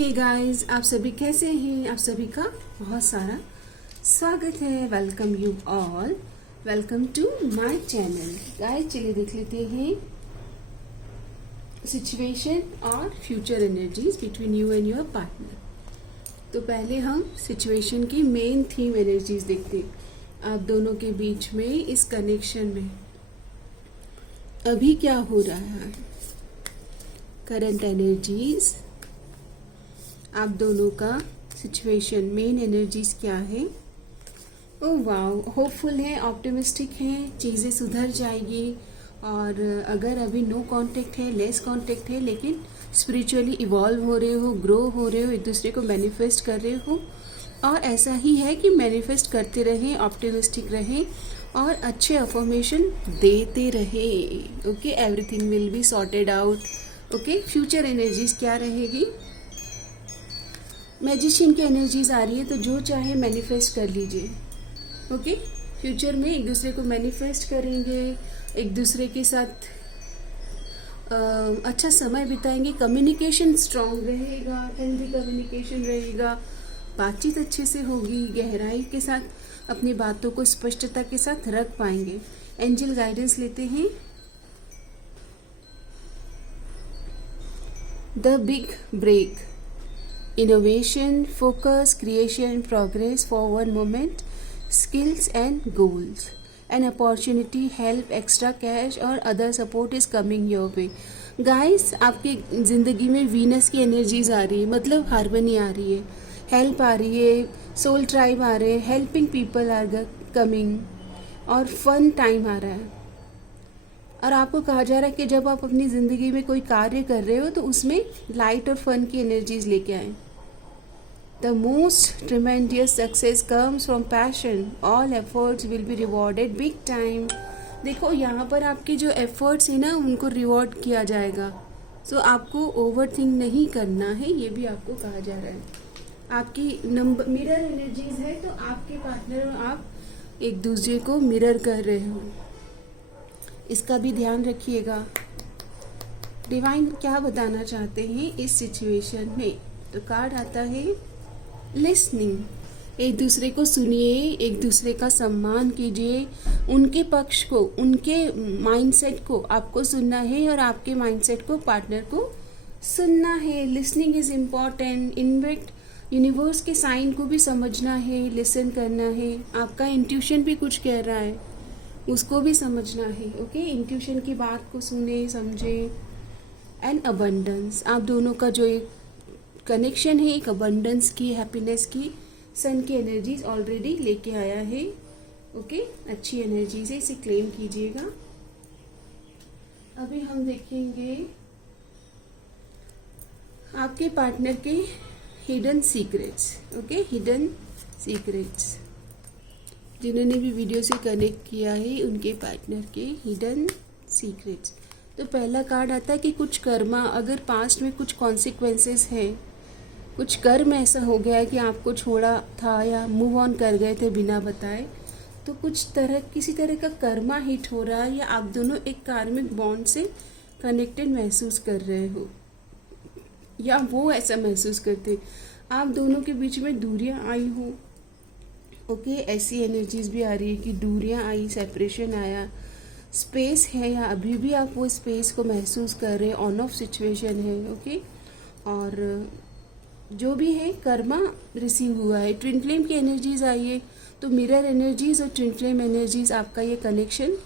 Hey guys, आप सभी कैसे हैं? आप सभी का बहुत सारा स्वागत है। Welcome you all, welcome to my channel. Guys चलिए देख लेते हैं सिचुएशन और future energies between you and your partner. तो पहले हम सिचुएशन की मेन थीम एनर्जीज देखते हैं। आप दोनों के बीच में इस कनेक्शन में अभी क्या हो रहा है, करंट एनर्जीज, आप दोनों का सिचुएशन, मेन एनर्जीज क्या है। ओह वाओ, होपफुल है, ऑप्टिमिस्टिक है, चीज़ें सुधर जाएगी। और अगर अभी नो कांटेक्ट है, लेस कांटेक्ट है, लेकिन स्पिरिचुअली इवॉल्व हो रहे हो, ग्रो हो रहे हो, एक दूसरे को मैनिफेस्ट कर रहे हो, और ऐसा ही है कि मैनिफेस्ट करते रहें, ऑप्टिमिस्टिक रहें और अच्छे अफर्मेशन देते रहें। Okay, everything will be sorted out. Okay, future energies क्या रहेगी? मैजिशियन की एनर्जीज आ रही है, तो जो चाहे मैनिफेस्ट कर लीजिए। ओके, फ्यूचर में एक दूसरे को मैनिफेस्ट करेंगे, एक दूसरे के साथ अच्छा समय बिताएंगे, कम्युनिकेशन स्ट्रांग रहेगा, हेल्दी कम्युनिकेशन रहेगा, बातचीत अच्छे से होगी, गहराई के साथ अपनी बातों को स्पष्टता के साथ रख पाएंगे। एंजल गाइडेंस लेते हैं। The big break, innovation, focus, creation, progress for one moment, skills and goals. An opportunity, help, extra cash or other support is coming your way. Guys, आपकी ज़िंदगी में वीनस की एनर्जीज आ रही है, मतलब हार्मनी आ रही है, हेल्प आ रही है, सोल ट्राइब आ रहे हैं, हेल्पिंग पीपल आर कमिंग, और फन टाइम आ रहा है। और आपको कहा जा रहा है कि जब आप अपनी ज़िंदगी में कोई कार्य कर रहे हो तो उसमें लाइट और फन की एनर्जीज लेके आएँ। The most tremendous success comes from passion. All efforts will be rewarded big time. देखो यहाँ पर आपके जो एफर्ट्स हैं ना, उनको रिवॉर्ड किया जाएगा। सो आपको ओवर थिंक नहीं करना है, ये भी आपको कहा जा रहा है। आपकी नंबर मिरर एनर्जीज है, तो आपके पार्टनर और आप एक दूसरे को मिरर कर रहे हो, इसका भी ध्यान रखिएगा। डिवाइन क्या बताना चाहते हैं इस सिचुएशन में? तो कार्ड आता है लिसनिंग। एक दूसरे को सुनिए, एक दूसरे का सम्मान कीजिए, उनके पक्ष को, उनके माइंडसेट को आपको सुनना है और आपके माइंडसेट को, पार्टनर को सुनना है। Listening is important. In fact universe के साइन को भी समझना है, लिसन करना है। आपका इंट्यूशन भी कुछ कह रहा है, उसको भी समझना है। ओके, इंट्यूशन की बात को सुने, समझे। एंड अबंडेंस, आप दोनों का जो एक कनेक्शन है, एक अबंडेंस की, हैप्पीनेस की, सन की एनर्जीज ऑलरेडी लेके आया है। ओके, अच्छी एनर्जी से इसे क्लेम कीजिएगा। अभी हम देखेंगे आपके पार्टनर के hidden secrets. Okay, hidden secrets, जिन्होंने भी वीडियो से कनेक्ट किया है, उनके पार्टनर के हिडन सीक्रेट्स। तो पहला कार्ड आता है कि कुछ कर्मा, अगर पास्ट में कुछ कॉन्सिक्वेंसेस हैं, कुछ कर्म ऐसा हो गया है कि आपको छोड़ा था या मूव ऑन कर गए थे बिना बताए, तो किसी तरह का कर्मा हिट हो रहा है, या आप दोनों एक कार्मिक बॉन्ड से कनेक्टेड महसूस कर रहे हो, या वो ऐसा महसूस करते, आप दोनों के बीच में दूरियां आई हो। ओके, ऐसी एनर्जीज भी आ रही है कि दूरियां आई, सेपरेशन आया, स्पेस है, या अभी भी आप वो स्पेस को महसूस कर रहे हैं, ऑन ऑफ सिचुएशन है। ओके, और जो भी है कर्मा रिसीव हुआ है। ट्विन फ्लेम की एनर्जीज आई है, तो मिरर एनर्जीज और ट्विन फ्लेम एनर्जीज, आपका ये कनेक्शन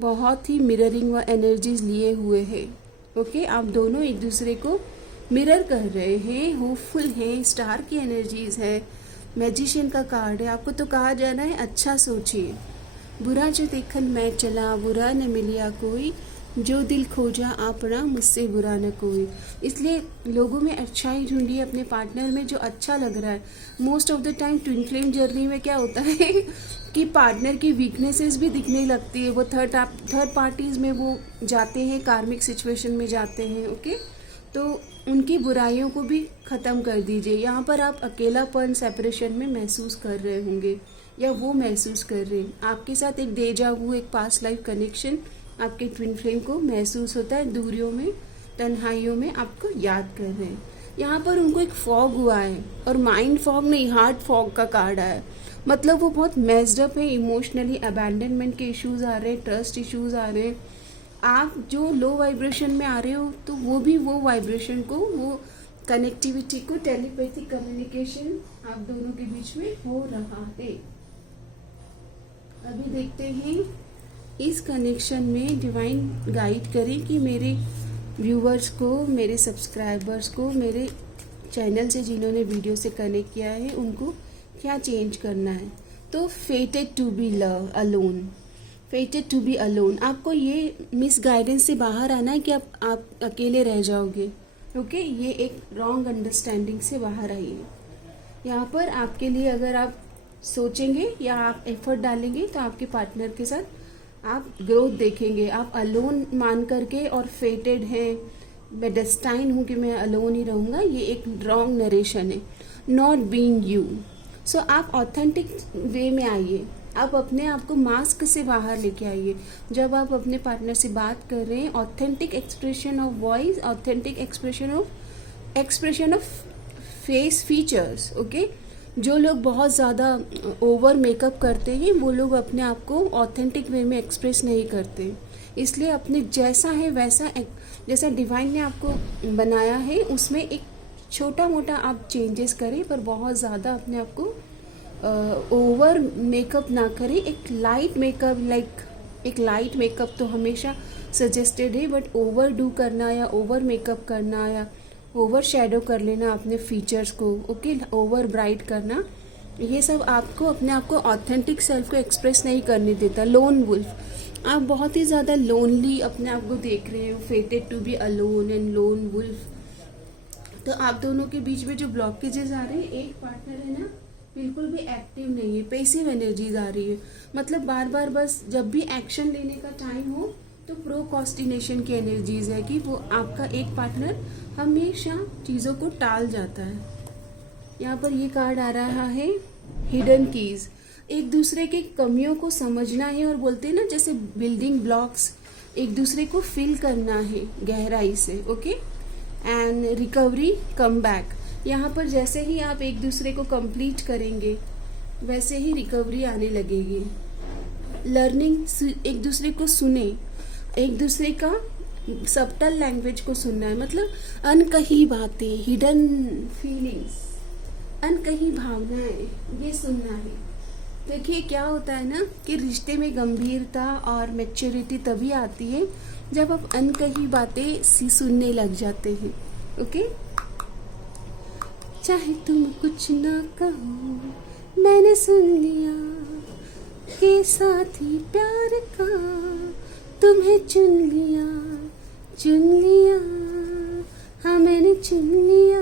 बहुत ही मिररिंग व एनर्जीज लिए हुए है। ओके, आप दोनों एक दूसरे को मिरर कर रहे हैं, होपफुल है, स्टार की एनर्जीज है, मैजिशियन का कार्ड है। आपको तो कहा जा रहा है अच्छा सोचिए, बुरा जो देखन मैं चला, बुरा न मिलिया कोई, जो दिल खोजा आपना मुझसे बुरा न कोई। इसलिए लोगों में अच्छाई ढूंढिए, अपने पार्टनर में जो अच्छा लग रहा है। Most of the time twin flame journey में क्या होता है कि पार्टनर की वीकनेसेस भी दिखने लगती है, वो थर्ड पार्टीज में वो जाते हैं, कार्मिक सिचुएशन में जाते हैं। ओके, तो उनकी बुराइयों को भी ख़त्म कर दीजिए। यहाँ पर आप अकेलापन, सेपरेशन में महसूस कर रहे होंगे, या वो महसूस कर रहे हैं। आपके साथ एक डेजा वू, एक पास्ट लाइफ कनेक्शन आपके ट्विन फ्लेम को महसूस होता है। दूरियों में, तन्हाइयों में आपको याद कर रहे हैं। यहाँ पर उनको एक फॉग हुआ है, और माइंड फॉग नहीं, हार्ट फॉग का कार्ड आया है। मतलब वो बहुत मेस्ड अप है इमोशनली, अबैंडनमेंट के इश्यूज आ रहे हैं, ट्रस्ट इश्यूज आ रहे हैं। आप जो लो वाइब्रेशन में आ रहे हो तो वो भी वो वाइब्रेशन को, वो कनेक्टिविटी को, टेलीपैथिक कम्युनिकेशन आप दोनों के बीच में हो रहा है। अभी देखते हैं इस कनेक्शन में डिवाइन गाइड करें कि मेरे व्यूवर्स को, मेरे सब्सक्राइबर्स को, मेरे चैनल से जिन्होंने वीडियो से कनेक्ट किया है उनको क्या चेंज करना है। तो fated to be love alone, fated to be alone, आपको ये मिस गाइडेंस से बाहर आना है कि आप अकेले रह जाओगे। ओके, ये एक रॉन्ग अंडरस्टैंडिंग से बाहर आइए। यहाँ पर आपके लिए अगर आप सोचेंगे या आप एफर्ट डालेंगे तो आपके पार्टनर के साथ आप ग्रोथ देखेंगे। आप अलोन मान करके और फेटेड हैं, मैं डेस्टाइन हूँ कि मैं अलोन ही रहूँगा, ये एक रॉन्ग नरेशन है। Not being you. सो आप ऑथेंटिक वे में आइए, आप अपने आप को मास्क से बाहर लेके आइए। जब आप अपने पार्टनर से बात कर रहे हैं, authentic expression of voice, authentic expression of face features. Okay, जो लोग बहुत ज़्यादा ओवर मेकअप करते हैं वो लोग अपने आप को ऑथेंटिक वे में एक्सप्रेस नहीं करते। इसलिए अपने जैसा है वैसा, जैसा डिवाइन ने आपको बनाया है उसमें एक छोटा मोटा आप चेंजेस करें, पर बहुत ज़्यादा अपने आप को ओवर मेकअप ना करें। एक लाइट मेकअप तो हमेशा सजेस्टेड है, बट ओवर डू करना या ओवर मेकअप करना या ओवर शेडो कर लेना अपने फीचर्स को, ओके, ओवर ब्राइट करना, ये सब आपको अपने आप को ऑथेंटिक सेल्फ को एक्सप्रेस नहीं करने देता। लोन वुल्फ, आप बहुत ही ज़्यादा लोनली अपने आप को देख रहे हो, fated to be alone and lone wolf. तो आप दोनों के बीच में जो ब्लॉकेजेस आ रहे हैं, एक पार्टनर है ना बिल्कुल भी एक्टिव नहीं है, पैसिव एनर्जीज आ रही है। मतलब बार बार बस जब भी एक्शन लेने का टाइम हो तो प्रोकॉस्टिनेशन की एनर्जीज है कि वो आपका एक पार्टनर हमेशा चीज़ों को टाल जाता है। यहाँ पर ये कार्ड आ रहा है हिडन कीज, एक दूसरे की कमियों को समझना है, और बोलते हैं ना जैसे बिल्डिंग ब्लॉक्स, एक दूसरे को फिल करना है गहराई से। Okay, and recovery come back, यहाँ पर जैसे ही आप एक दूसरे को कंप्लीट करेंगे वैसे ही रिकवरी आने लगेगी। लर्निंग, एक दूसरे को सुने, एक दूसरे का सबटल लैंग्वेज को सुनना है, मतलब अनकही बातें, हिडन फीलिंग्स, अनकही भावनाएं, ये सुनना है। देखिए क्या होता है ना कि रिश्ते में गंभीरता और मैच्योरिटी तभी आती है जब आप अनकही बातें सुनने लग जाते हैं। ओके, चाहे तुम कुछ ना कहो मैंने सुन लिया के साथी प्यार का, तुम्हें चुन लिया, हाँ मैंने चुन लिया।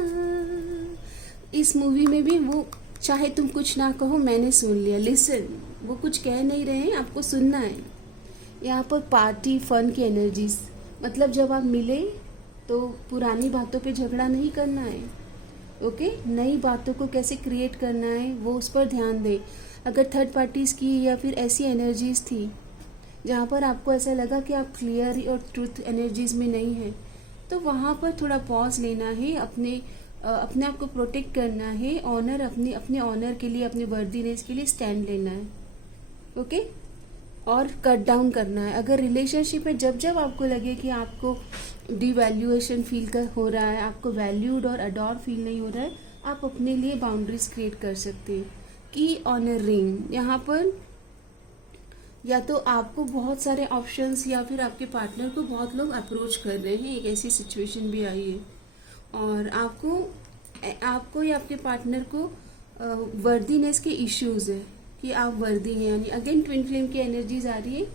इस मूवी में भी वो चाहे तुम कुछ ना कहो मैंने सुन लिया, लिसन, वो कुछ कह नहीं रहे हैं, आपको सुनना है। यहाँ पर पार्टी फन की एनर्जीज, मतलब जब आप मिले तो पुरानी बातों पे झगड़ा नहीं करना है। ओके, नई बातों को कैसे क्रिएट करना है वो उस पर ध्यान दें। अगर थर्ड पार्टीज़ की या फिर ऐसी एनर्जीज थी जहाँ पर आपको ऐसा लगा कि आप क्लियर और ट्रूथ एनर्जीज में नहीं है, तो वहाँ पर थोड़ा पॉज लेना है, अपने आप को प्रोटेक्ट करना है, ऑनर अपने ऑनर के लिए, अपने वर्दीनेस के लिए स्टैंड लेना है। ओके, और कट डाउन करना है। अगर रिलेशनशिप में जब आपको लगे कि आपको डिवैल्यूएशन फील हो रहा है, आपको वैल्यूड और अडोर फील नहीं हो रहा है, आप अपने लिए बाउंड्रीज क्रिएट कर सकते हैं। की ऑनरिंग, यहाँ पर या तो आपको बहुत सारे ऑप्शंस या फिर आपके पार्टनर को बहुत लोग अप्रोच कर रहे हैं, एक ऐसी सिचुएशन भी आई है, और आपको या आपके पार्टनर को वर्दीनेस के इश्यूज है कि आप वर्दी हैं, यानी अगेन ट्विन फ्लेम की एनर्जीज आ रही है।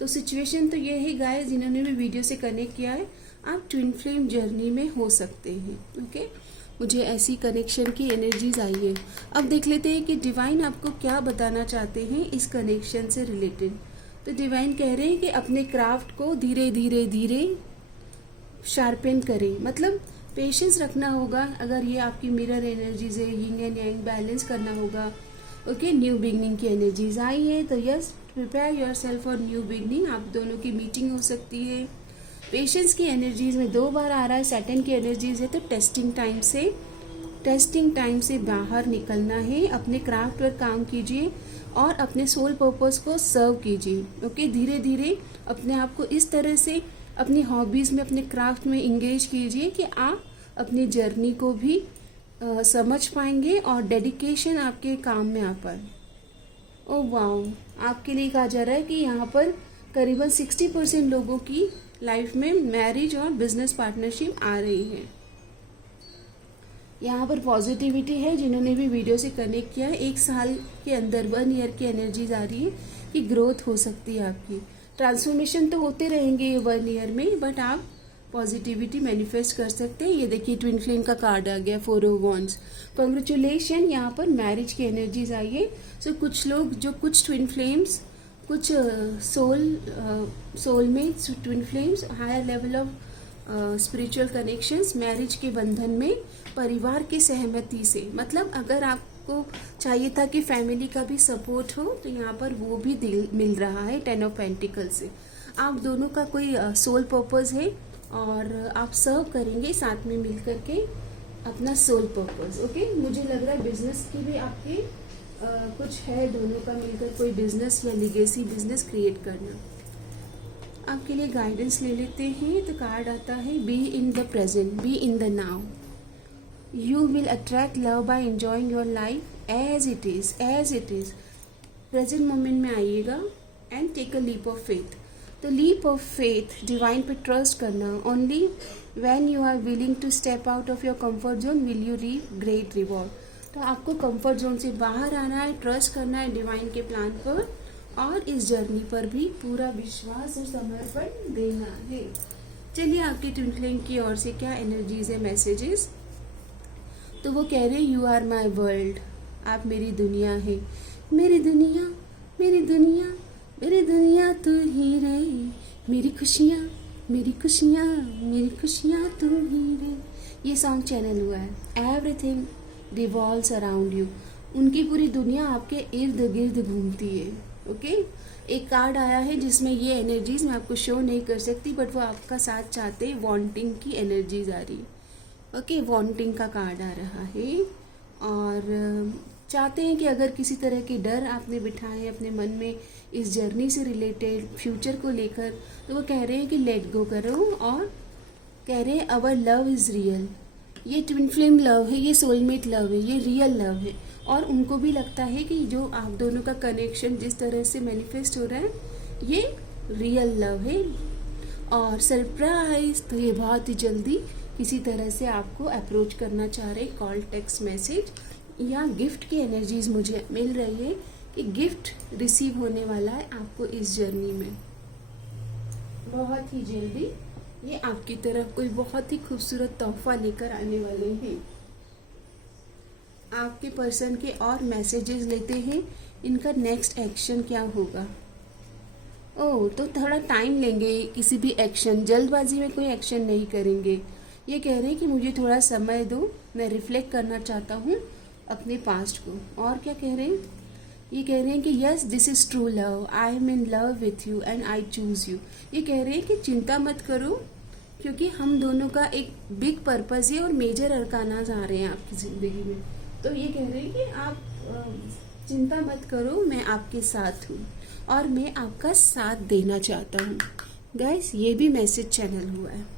तो सिचुएशन तो ये है गाइस, जिन्होंने भी वीडियो से कनेक्ट किया है, आप ट्विन फ्लेम जर्नी में हो सकते हैं। ओके, मुझे ऐसी कनेक्शन की एनर्जीज आई है। अब देख लेते हैं कि डिवाइन आपको क्या बताना चाहते हैं इस कनेक्शन से रिलेटेड। तो डिवाइन कह रहे हैं कि अपने क्राफ्ट को धीरे धीरे धीरे शार्पेन करें, मतलब पेशेंस रखना होगा। अगर ये आपकी मिरर एनर्जीज है, यिंग एंड यांग बैलेंस करना होगा। ओके, न्यू बिगनिंग की एनर्जीज आई है, तो yes, prepare your self for new beginning. आप दोनों की मीटिंग हो सकती है, पेशेंस की एनर्जीज में 2 बार आ रहा है, सैटर्न की एनर्जीज है, तो टेस्टिंग टाइम से बाहर निकलना है। अपने क्राफ्ट पर काम कीजिए और अपने सोल पर्पस को सर्व कीजिए। ओके, धीरे धीरे अपने आप को इस तरह से अपनी हॉबीज़ में, अपने क्राफ्ट में इंगेज कीजिए कि आप अपनी जर्नी को भी समझ पाएंगे और डेडिकेशन आपके काम में आ पाए। ओ वाओ, आपके लिए कहा जा रहा है कि यहाँ पर करीबन 60% लोगों की लाइफ में मैरिज और बिजनेस पार्टनरशिप आ रही है। यहाँ पर पॉजिटिविटी है। जिन्होंने भी वीडियो से कनेक्ट किया है, 1 साल के अंदर 1 ईयर की एनर्जीज आ रही है कि ग्रोथ हो सकती है आपकी। ट्रांसफॉर्मेशन तो होते रहेंगे 1 ईयर में, बट आप पॉजिटिविटी मैनिफेस्ट कर सकते हैं। ये देखिए ट्विन फ्लेम का कार्ड आ गया, 4 ऑफ वॉन्ड्स। कॉन्ग्रेचुलेशन, यहाँ पर मैरिज की एनर्जीज आई है। सो कुछ लोग, जो कुछ ट्विन फ्लेम्स, कुछ soulmates, twin flames, higher level of spiritual connections, marriage के बंधन में परिवार की सहमति से, मतलब अगर आपको चाहिए था कि फैमिली का भी सपोर्ट हो, तो यहाँ पर वो भी मिल रहा है 10 ऑफ पेंटिकल से। आप दोनों का कोई सोल पर्पस है और आप सर्व करेंगे साथ में मिल करके अपना सोल पर्पस। ओके, मुझे लग रहा है बिजनेस की भी आपके कुछ है, दोनों का मिलकर कोई बिजनेस या लिगेसी बिजनेस क्रिएट करना। आपके लिए गाइडेंस ले लेते हैं। तो कार्ड आता है, be in the present, be in the now. You will attract love by enjoying your life as it is, present moment में आइएगा and take a leap of faith. तो लीप ऑफ फेथ, डिवाइन पे trust करना। Only when you are willing to step out of your comfort zone will you reap great reward. तो आपको comfort zone से बाहर आना है, ट्रस्ट करना है डिवाइन के प्लान पर, और इस जर्नी पर भी पूरा विश्वास और समर्पण देना है। चलिए आपकी ट्विन फ्लेम की ओर से क्या एनर्जीज है, मैसेजेस। तो वो कह रहे हैं, यू आर माई वर्ल्ड, आप मेरी दुनिया है। मेरी दुनिया, मेरी दुनिया, मेरी दुनिया तू ही रे, मेरी खुशियाँ, मेरी खुशियाँ, मेरी खुशियाँ तू ही रे। ये सॉन्ग चैनल हुआ है। एवरीथिंग रिवॉल्व्स अराउंड यू, उनकी पूरी दुनिया आपके इर्द गिर्द घूमती है। ओके, एक कार्ड आया है जिसमें ये एनर्जीज मैं आपको शो नहीं कर सकती, बट वो आपका साथ चाहते हैं। वांटिंग की एनर्जीज आ रही है। ओके, वांटिंग का कार्ड आ रहा है और चाहते हैं कि अगर किसी तरह के डर आपने बिठाए अपने मन में इस जर्नी से रिलेटेड, फ्यूचर को लेकर, तो वो कह रहे हैं कि लेट गो करो और कह रहे हैं अवर लव इज़ रियल। ये ट्विन फ्लेम लव है, ये सोलमेट लव है, ये रियल लव है। और उनको भी लगता है कि जो आप दोनों का कनेक्शन जिस तरह से मैनिफेस्ट हो रहा है, ये रियल लव है। और सरप्राइज, तो ये बहुत ही जल्दी किसी तरह से आपको अप्रोच करना चाह रहे, कॉल, टेक्स्ट मैसेज या गिफ्ट की एनर्जीज मुझे मिल रही है कि गिफ्ट रिसीव होने वाला है आपको इस जर्नी में बहुत ही जल्दी। ये आपकी तरफ कोई बहुत ही खूबसूरत तोहफा लेकर आने वाले हैं। आपके पर्सन के और मैसेजेस लेते हैं, इनका नेक्स्ट एक्शन क्या होगा। ओह, तो थोड़ा टाइम लेंगे, किसी भी एक्शन, जल्दबाजी में कोई एक्शन नहीं करेंगे। ये कह रहे हैं कि मुझे थोड़ा समय दो, मैं रिफ्लेक्ट करना चाहता हूँ अपने पास्ट को। और क्या कह रहे हैं, ये कह रहे हैं कि yes this is true love, I am in love with you and I choose you. ये कह रहे हैं कि चिंता मत करो, क्योंकि हम दोनों का एक बिग पर्पस है और मेजर अरकानाज आ रहे हैं आपकी ज़िंदगी में। तो ये कह रहे हैं कि आप चिंता मत करो, मैं आपके साथ हूँ और मैं आपका साथ देना चाहता हूँ। गाइस, ये भी मैसेज चैनल हुआ है।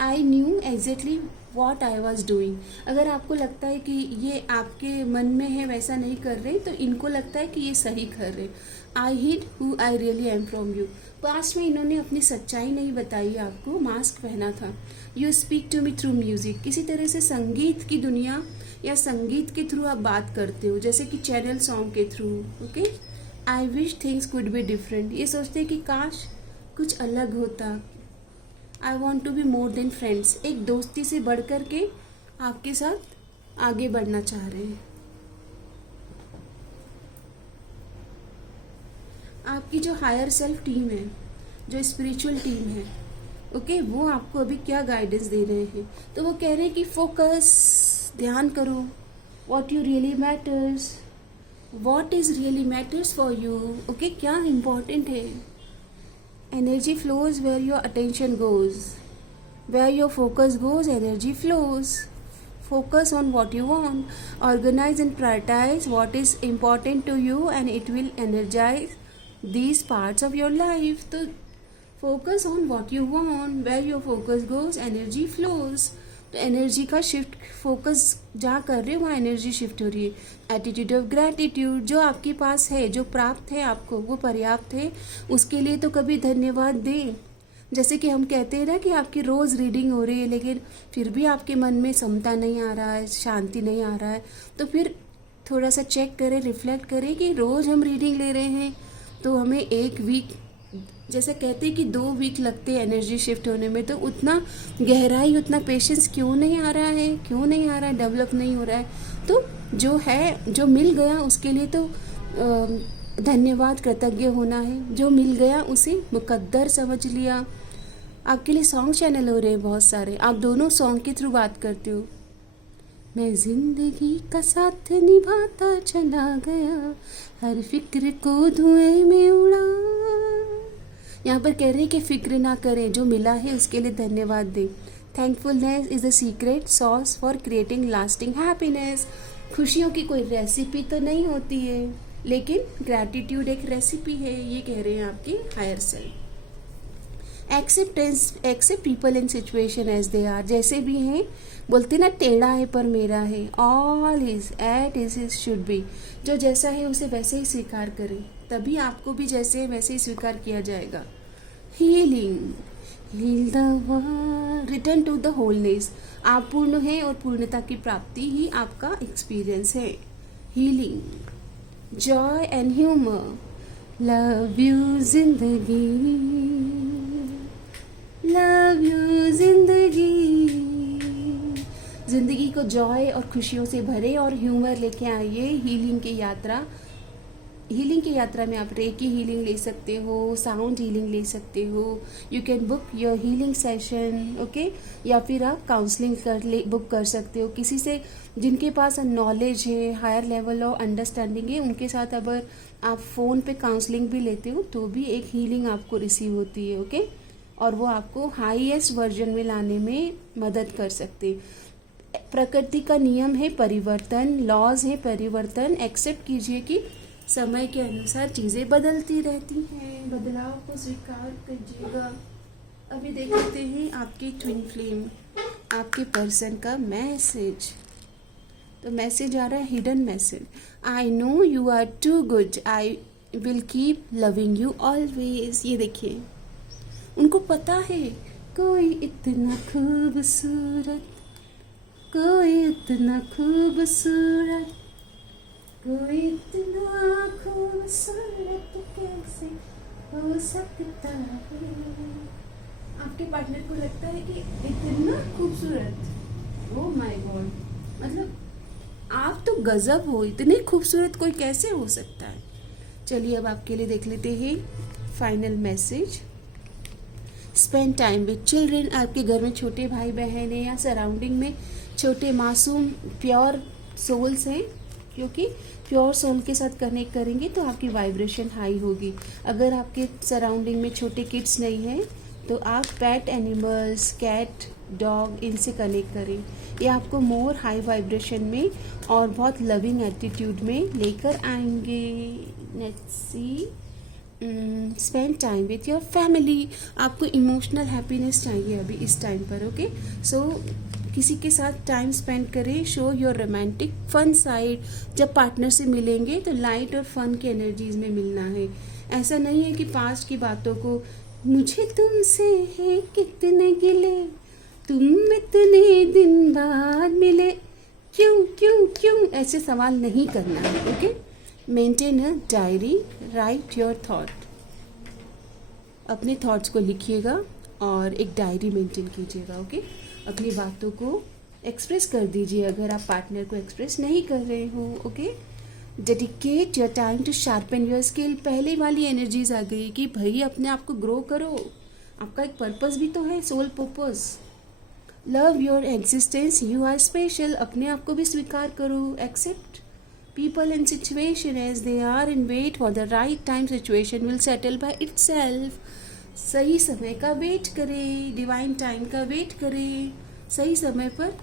I knew exactly what I was doing. अगर आपको लगता है कि ये आपके मन में है, वैसा नहीं कर रहे, तो इनको लगता है कि ये सही कर रहे। I hid who I really am from you. Past में इन्होंने अपनी सच्चाई नहीं बताई आपको, मास्क पहना था। You speak to me through music, किसी तरह से संगीत की दुनिया या संगीत के थ्रू आप बात करते हो, जैसे कि चैनल सॉन्ग के through. Okay, I wish things could be different. ये सोचते हैं कि काश कुछ अलग होता। I want to be more than friends, एक दोस्ती से बढ़ कर के आपके साथ आगे बढ़ना चाह रहे हैं। आपकी जो हायर सेल्फ टीम है, जो स्पिरिचुअल टीम है, ओके, वो आपको अभी क्या गाइडेंस दे रहे हैं। तो वो कह रहे हैं कि फोकस, ध्यान करो, what you really matters, what is really matters for you. Okay, क्या इम्पोर्टेंट है, Energy flows where your attention goes. Where your focus goes, energy flows. Focus on what you want. Organize and prioritize what is important to you, and it will energize these parts of your life. So focus on what you want. Where your focus goes, energy flows. तो energy का shift, focus जहाँ कर रहे हो वहाँ energy shift हो रही है. एटीट्यूड ऑफ ग्रैटिट्यूड, जो आपके पास है, जो प्राप्त है आपको, वो पर्याप्त है, उसके लिए तो कभी धन्यवाद दें. जैसे कि हम कहते हैं ना कि आपकी रोज़ रीडिंग हो रही है लेकिन फिर भी आपके मन में समता नहीं आ रहा है, शांति नहीं आ रहा है, तो फिर थोड़ा सा चेक करें, रिफ्लेक्ट करें कि रोज़ हम रीडिंग ले रहे हैं तो हमें एक वीक, जैसे कहते हैं कि 2 वीक लगते हैं एनर्जी शिफ्ट होने में, तो उतना गहराई, उतना पेशेंस क्यों नहीं आ रहा है, क्यों नहीं आ रहा है, डेवलप नहीं हो रहा है. तो जो है, जो मिल गया उसके लिए तो धन्यवाद, कृतज्ञ होना है. जो मिल गया उसे मुकद्दर समझ लिया. आपके लिए सॉन्ग चैनल हो रहे हैं बहुत सारे, आप दोनों सॉन्ग के थ्रू बात करते हो. मैं जिंदगी का साथ निभाता चला गया, हर फिक्र को धुएं में उड़ा. यहाँ पर कह रहे हैं कि फिक्र ना करें, जो मिला है उसके लिए धन्यवाद दें. Thankfulness is the secret sauce for creating lasting happiness. खुशियों की कोई रेसिपी तो नहीं होती है, लेकिन ग्रैटिट्यूड एक रेसिपी है, ये कह रहे हैं आपके higher self. Accept people and situation as they are, जैसे भी हैं. बोलते ना टेढ़ा है पर मेरा है. All is at is should be, जो जैसा है उसे वैसे ही स्वीकार करें, तभी आपको भी जैसे है वैसे ही स्वीकार किया जाएगा. Healing, heal the world, return to the wholeness. आप पूर्ण हैं और पूर्णता की प्राप्ति ही आपका एक्सपीरियंस है. Healing, Joy and humour, love you जिंदगी, लव यू जिंदगी. जिंदगी को जॉय और खुशियों से भरे और ह्यूमर लेके आइए. हीलिंग की यात्रा में आप रेकी हीलिंग ले सकते हो, साउंड हीलिंग ले सकते हो. You can book your healing session, okay. या फिर आप काउंसलिंग बुक कर सकते हो किसी से जिनके पास नॉलेज है, हायर लेवल ऑफ अंडरस्टैंडिंग है. उनके साथ अगर आप फ़ोन पे काउंसलिंग भी लेते हो तो भी एक हीलिंग आपको रिसीव होती है, ओके. और वो आपको हाईएस्ट वर्जन में लाने में मदद कर सकते. प्रकृति का नियम है परिवर्तन, लॉज है परिवर्तन. एक्सेप्ट कीजिए कि समय के अनुसार चीज़ें बदलती रहती हैं, बदलाव को स्वीकार कीजिएगा. अभी देख लेते हैं आपकी ट्विन फ्लेम, आपके पर्सन का मैसेज. तो मैसेज आ रहा है, hidden message. I know you are too good, I will keep loving you always. ये देखिए, उनको पता है कोई इतना खूबसूरत, कोई इतना खूबसूरत, कोई इतना खूबसूरत कैसे हो सकता है. आपके पार्टनर को लगता है कि इतना खूबसूरत, ओह माय गॉड, मतलब आप तो गजब हो, इतने खूबसूरत कोई कैसे हो सकता है. चलिए अब आपके लिए देख लेते हैं final message. Spend time with children. आपके घर में छोटे भाई बहन हैं या सराउंडिंग में छोटे मासूम प्योर सोल्स हैं, क्योंकि प्योर सोल के साथ कनेक्ट करेंगे तो आपकी वाइब्रेशन हाई होगी. अगर आपके सराउंडिंग में छोटे किड्स नहीं हैं तो आप पेट एनिमल्स, कैट, डॉग, इनसे कनेक्ट करें. ये आपको मोर हाई वाइब्रेशन में और बहुत लविंग एटीट्यूड में लेकर आएंगे. Let's see. Spend time with your family. आपको इमोशनल हैप्पीनेस चाहिए अभी इस टाइम पर, ओके. सो किसी के साथ टाइम स्पेंड करें. Show your romantic fun side. जब पार्टनर से मिलेंगे तो लाइट और फन की एनर्जीज में मिलना है. ऐसा नहीं है कि पास्ट की बातों को, मुझे तुमसे है कितने गिले, तुम इतने दिन बाद मिले, क्यों क्यों क्यों, ऐसे सवाल नहीं करना है, okay. Maintain a diary, right your thought. अपने थॉट्स को लिखिएगा और एक डायरी मेंटेन कीजिएगा, ओके. अपनी बातों को एक्सप्रेस कर दीजिए अगर आप पार्टनर को एक्सप्रेस नहीं कर रहे हो, okay. Dedicate your time to sharpen your skill. पहले वाली एनर्जीज आ गई कि भाई अपने आप को ग्रो करो, आपका एक पर्पस भी तो है, soul purpose. Love your existence, you are special. अपने आप को भी स्वीकार करो. Accept people and situation as they are and wait for the right time. Situation will settle by itself. सही समय का वेट करें, डिवाइन टाइम का वेट करें। सही समय पर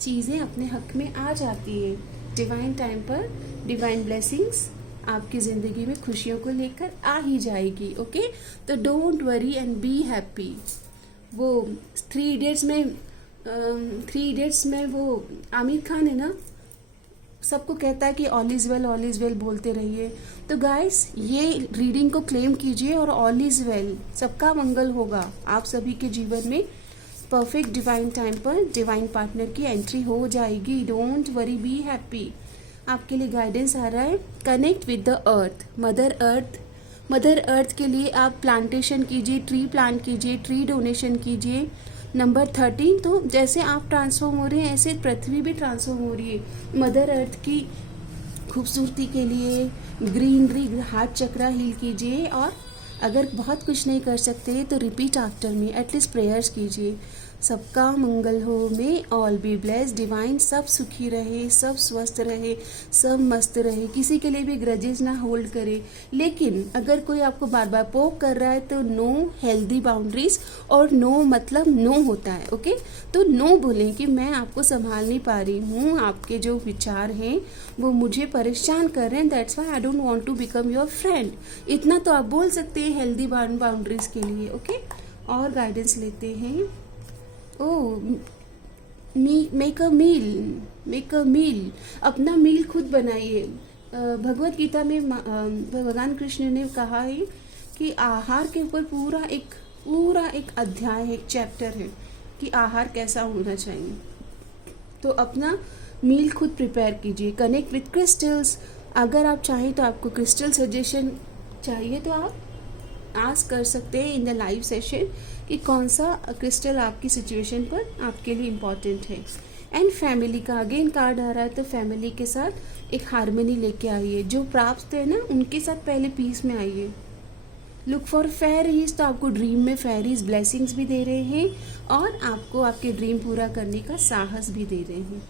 चीज़ें अपने हक में आ जाती है। डिवाइन टाइम पर डिवाइन ब्लेसिंग्स आपकी ज़िंदगी में खुशियों को लेकर आ ही जाएगी। ओके, तो don't worry and be happy. वो थ्री इडियट्स में वो आमिर खान है ना, सबको कहता है कि ऑल इज़ वेल बोलते रहिए। तो गाइस, ये रीडिंग को क्लेम कीजिए और ऑल इज़ वेल, सबका मंगल होगा आप सभी के जीवन में। परफेक्ट डिवाइन टाइम पर डिवाइन पार्टनर की एंट्री हो जाएगी। Don't worry, be happy. आपके लिए गाइडेंस आ रहा है, connect with the earth, mother earth के लिए आप प्लांटेशन कीजिए, ट्री प्लांट कीजिए, ट्री डोनेशन कीजिए। नंबर 13, तो जैसे आप ट्रांसफॉर्म हो रहे हैं ऐसे पृथ्वी भी ट्रांसफॉर्म हो रही है। मदर अर्थ की खूबसूरती के लिए ग्रीनरी, हार्ट चक्रा हील कीजिए। और अगर बहुत कुछ नहीं कर सकते तो repeat after me, at least prayers कीजिए। सबका मंगल हो, मे ऑल बी ब्लेस, डिवाइन सब सुखी रहे, सब स्वस्थ रहे, सब मस्त रहे। किसी के लिए भी ग्रजेस ना होल्ड करे। लेकिन अगर कोई आपको बार बार पोक कर रहा है तो नो हेल्दी बाउंड्रीज, और नो मतलब नो होता है। ओके, तो नो बोलें कि मैं आपको संभाल नहीं पा रही हूँ, आपके जो विचार हैं वो मुझे परेशान कर रहे हैं, that's why I don't want to become your friend. इतना तो आप बोल सकते हैं हेल्दी बाउंड्रीज के लिए। ओके, और गाइडेंस लेते हैं। मेक अ मील, अपना मील खुद बनाइए। भगवत गीता में भगवान कृष्ण ने कहा है कि आहार के ऊपर पूरा एक अध्याय है, एक चैप्टर है कि आहार कैसा होना चाहिए। तो अपना मील खुद प्रिपेयर कीजिए। कनेक्ट विथ क्रिस्टल्स, अगर आप चाहें तो आपको क्रिस्टल सजेशन चाहिए तो आप आस्क कर सकते हैं इन द लाइव सेशन कि कौन सा क्रिस्टल आपकी सिचुएशन पर आपके लिए इम्पॉर्टेंट है। एंड फैमिली का अगेन कार्ड आ रहा है, तो फैमिली के साथ एक हार्मनी लेके आइए। जो प्राप्त है ना उनके साथ पहले पीस में आइए। लुक फॉर फेरीज, तो आपको ड्रीम में फेरीज ब्लेसिंग्स भी दे रहे हैं और आपको आपके ड्रीम पूरा करने का साहस भी दे रहे हैं।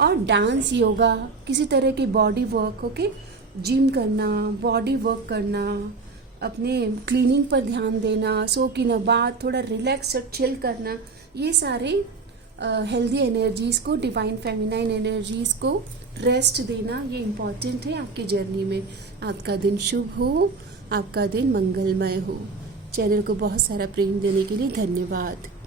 और डांस, योगा, किसी तरह के बॉडी वर्क, ओके, जिम करना, बॉडी वर्क करना, अपने क्लीनिंग पर ध्यान देना, सो की न बात, थोड़ा रिलैक्स और चिल करना, ये सारे हेल्दी एनर्जीज़ को, डिवाइन फेमिनाइन एनर्जीज़ को रेस्ट देना, ये इम्पॉर्टेंट है आपकी जर्नी में। आपका दिन शुभ हो, आपका दिन मंगलमय हो। चैनल को बहुत सारा प्रेम देने के लिए धन्यवाद।